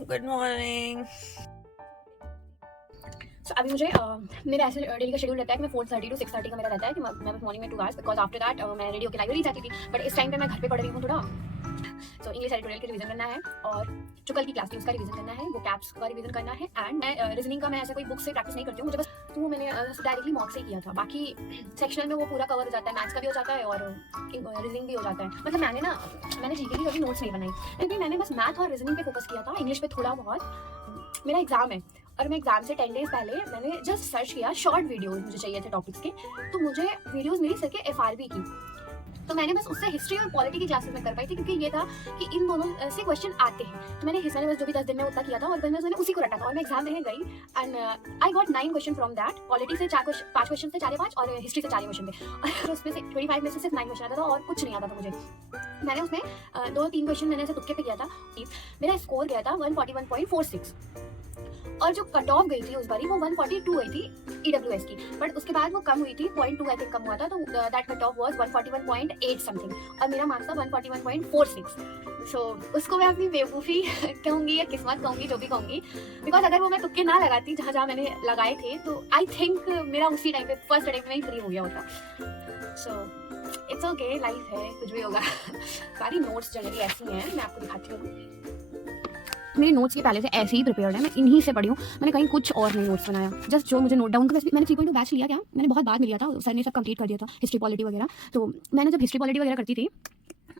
Good morning. So, अभी मुझे मेरा ऐसे डेली का शेड्यूल रहता है कि मैं 4:30 to 6:30 का मेरा रहता है कि मैं बस मॉर्निंग में 2 आवर्स बिकॉज आफ्टर दैट मैं रेडी होकर लाइब्रेरी जाती थी। बट इस टाइम पे मैं घर पे पढ़ रही हूँ थोड़ा। सो इंग्लिश एडिटोरियल का रिवीजन करना है और जो कल की क्लास थी उसका रिवीजन करना है, वो कैप्स का रिवीजन करना है। एंड मैं रीजनिंग का मैं ऐसे कोई बुक से प्रैक्टिस नहीं करती हूँ, मुझे बस तो वो मैंने डायरेक्टली मॉक से ही किया था। बाकी सेक्शनल में वो पूरा कवर हो जाता है, मैथ्स का भी हो जाता है और रीजनिंग भी हो जाता है। मतलब मैंने जीके की कभी नोट्स नहीं बनाई, क्योंकि मैंने बस मैथ और रीजनिंग पे फोकस किया था, इंग्लिश पे थोड़ा बहुत। मेरा एग्जाम है और मैं एग्जाम से 10 डेज पहले मैंने जस्ट सर्च किया शॉर्ट वीडियोस मुझे चाहिए थे टॉपिक्स के। तो मुझे वीडियोस मिली सर के एफआरबी की, तो मैंने बस उससे हिस्ट्री और पॉलिटी की क्लासेस में कर पाई थी, क्योंकि ये था कि इन दोनों से क्वेश्चन आते हैं। तो मैंने हिस्ट्री में बस जो भी 10 दिन में उतना किया था और फिर मैंने उसी को रटा था और मैं एग्जाम देने गई and I got 9 question from that. Polity से 5 क्वेश्चन थे, 4 और हिस्ट्री से 4 क्वेश्चन थे और उसमें से 25 में से सिर्फ 9 क्वेश्चन आता था और कुछ नहीं आता था मुझे। मैंने उसमें 2-3 क्वेश्चन मैंने ऐसे तुक्के पे किया था। मेरा स्कोर गया था 141.46 और जो कट ऑफ गई थी उस बारी वो 142 गई थी ईडब्ल्यूएस की, बट उसके बाद वो कम हुई थी 0.2 आई थिंक कम हुआ था, तो that cut off was 141.8 something और मेरा मार्क्स था 141.46। सो उसको मैं अपनी बेवकूफ़ी कहूँगी या किस्मत कहूँगी, जो भी कहूँगी, बिकॉज अगर वो मैं तुक्के ना लगाती जहाँ जहाँ मैंने लगाए थे तो आई थिंक मेरा उसी टाइम पे फर्स्ट अटेम्प्ट में ही फ्री हो गया होता। सो इट्स ओके, लाइफ है, कुछ भी होगा। सारी नोट्स जनरली ऐसी हैं, मैं आपको दिखाती हूँ। मेरे नोट्स ये पहले से ऐसे ही प्रिपेयर्ड है, मैं इन्हीं से पढ़ी हूँ, मैंने कहीं कुछ और नहीं नोट्स बनाया, जस्ट जो मुझे नोट डाउन। मैंने 3.2 बैच लिया, क्या मैंने बहुत बाद में लिया था, सर ने सब कंप्लीट कर दिया था हिस्ट्री पॉलिटी वगैरह। तो मैंने जब हिस्ट्री पॉलिटी वगैरह करती थी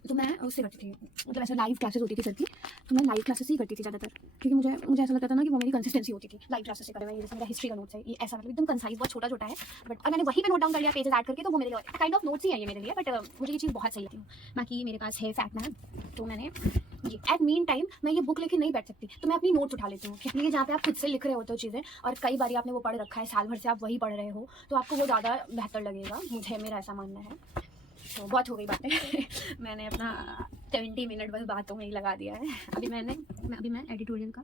तो मैं उससे करती थी, मतलब ऐसे लाइव क्लासेस होती थी सर की, तो मैं लाइव क्लासेस ही करती थी ज़्यादातर, क्योंकि मुझे ऐसा लगता था ना कि वो मेरी कंसिस्टेंसी होती थी लाइव क्लासेस से करने में। जैसे मेरा हिस्ट्री का नोट्स है, ये ऐसा मतलब एकदम कंसाइज, बहुत छोटा छोटा है, बट अगर मैंने वहीं पे नोट डाउन कर लिया पेजेस ऐड करके, तो वो मेरे लिए काइंड ऑफ नोट्स ही है ये मेरे लिए। बट मुझे ये चीज़ बहुत सही लगती है। बाकी मेरे पास है फैक्ट मैम, तो मैंने ये एट मीन टाइम मैं ये बुक लेके नहीं बैठ सकती, तो मैं अपनी नोट्स उठा लेती हूँ, इसलिए जहाँ पे आप खुद से लिख रहे होते हो चीज़ें और कई बार आपने वो पढ़ रखा है, साल भर से आप वही पढ़ रहे हो, तो आपको वो ज़्यादा बेहतर लगेगा, मेरा ऐसा मानना है। तो बहुत हो गई बातें मैंने अपना 70 मिनट बस बातों में ही लगा दिया है। अभी मैं एडिटोरियल का